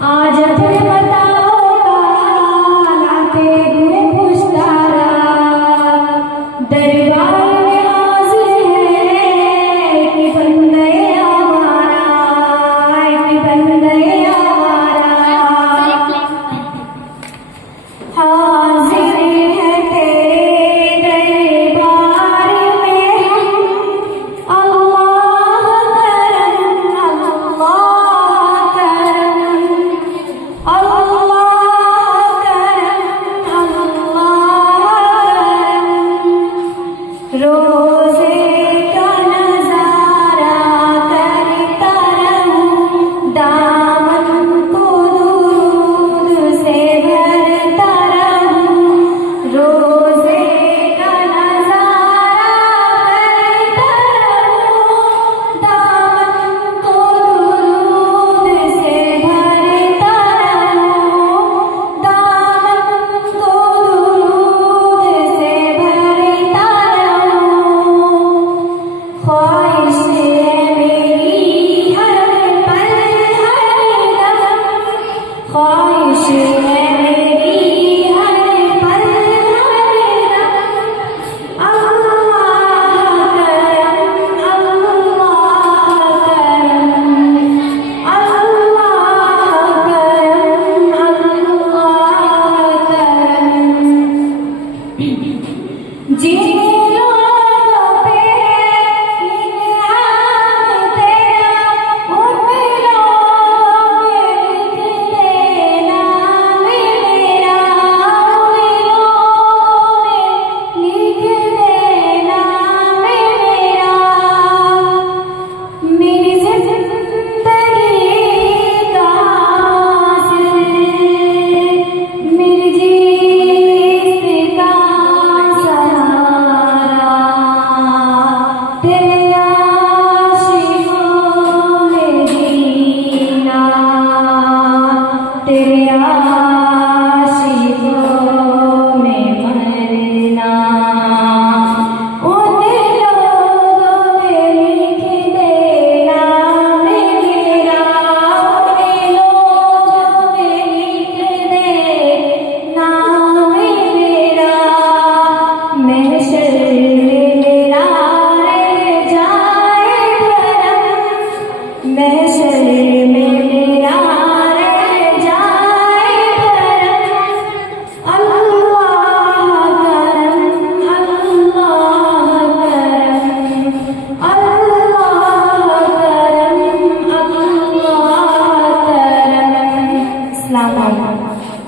आज फिर बताओ लाते हुए पुष्टारा दरबार में हाजिर है कि बंदे हमारा, कि बंदे हमारा हाजिर है तेरे दरबार में हम। अल्लाह करम, अल्लाह करम, अल्लाह करम, अल्लाह करम। रोज़े का नज़ारा करता रहूं, दामन को दूध से भरता रहूं। रोज़े का नज़ारा करता रहूं, दामन को दूध से भरता रहूं, दामन को दूध से भरता रहूं। ख्वाहिश है मेरी हर पल हर दम, ख्वाहिश है मेरी हर पल हर दम। अल्लाह करम, अल्लाह करम, अल्लाह करम, अल्लाह करम। जिन लोगों पे इनाम तेरा, उन लोगों में लिख देना मेरा, उन लोगों में लिख देना मेरा। मेरी जिंदगी का हासिल, मेरी जीत का सहारा, तेरे आशिकों में जीना, तेरे आशिकों में मरना। उन लोगों में लिख देना मेरा, उन लोगों में लिख देना मेरा। महशर में मेरा रह जाए भरम, महशर में मेरा रह जाए भरम। अल्लाह करम, अल्लाह करम, अल्लाह करम, अल्लाह करम। अस्सलाम वालेकुम।